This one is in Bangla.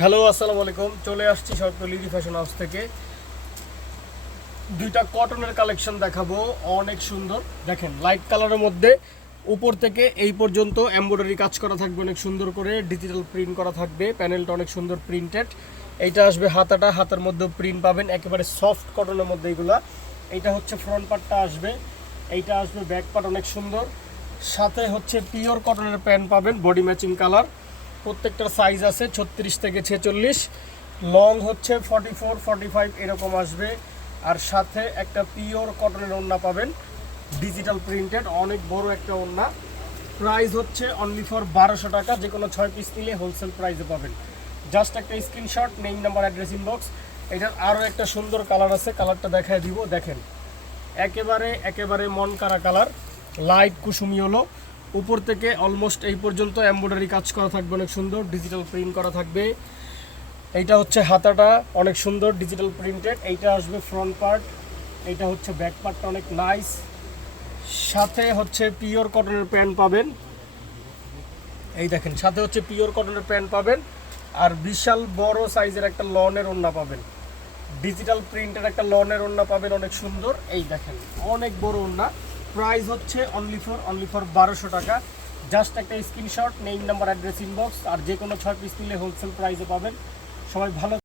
হ্যালো আসসালামু আলাইকুম, চলে আসছি শরৎপুর লিডি ফ্যাশন হাউস থেকে। দুইটা কটনের কালেকশন দেখাবো, অনেক সুন্দর। দেখেন, লাইট কালারের মধ্যে উপর থেকে এই পর্যন্ত এমব্রয়ডারি কাজ করা থাকবে, অনেক সুন্দর করে ডিজিটাল প্রিন্ট করা থাকবে। প্যানেলটা অনেক সুন্দর প্রিন্টেড। এইটা আসবে হাতাটা, হাতার মধ্যে প্রিন্ট পাবেন, একেবারে সফট কটনের মধ্যে এইগুলা। এইটা হচ্ছে ফ্রন্ট পার্টটা আসবে, এইটা আসবে ব্যাক পার্ট, অনেক সুন্দর। সাথে হচ্ছে পিওর কটনের প্যান্ট পাবেন, বডি ম্যাচিং কালার। প্রত্যেকটার সাইজ আছে 36 থেকে 46, লং হচ্ছে 44 45 এরকম আসবে। আর সাথে একটা পিওর কটনের ওড়না পাবেন, ডিজিটাল প্রিন্টেড, অনেক বড় একটা ওড়না। প্রাইস হচ্ছে অনলি ফর 1200 টাকা। যে কোনো 6 পিস নিলে হোলসেল প্রাইসে পাবেন। জাস্ট একটা screenshot, name number, address, inbox. এটার আরও একটা সুন্দর কালার আছে, কালারটা দেখায় দিব। দেখেন, একেবারে মন কারা কালার, লাইট কুসুমি হলো। উপর থেকে অলমোস্ট এই পর্যন্ত এমব্রয়ডারি কাজ করা থাকবে, অনেক সুন্দর ডিজিটাল প্রিন্ট করা থাকবে। এইটা হচ্ছে হাতাটা, অনেক সুন্দর ডিজিটাল প্রিন্টেড। এইটা আসবে ফ্রন্ট পার্ট, এইটা হচ্ছে ব্যাক পার্টটা, অনেক নাইস। সাথে হচ্ছে পিওর কটনের প্যান্ট পাবেন। এই দেখেন, সাথে হচ্ছে পিওর কটনের প্যান্ট পাবেন। আর বিশাল বড় সাইজের একটা লনের ওড়না পাবেন, ডিজিটাল প্রিন্টের একটা লনের ওড়না পাবেন, অনেক সুন্দর। এই দেখেন, অনেক বড় ওড়না। প্রাইস হচ্ছে অনলি ফর 1200 টাকা। জাস্ট একটা screenshot, name number, address, inbox. আর যে কোনো 6 পিস নিলে হোলসেল প্রাইসে পাবেন। সবাই ভালো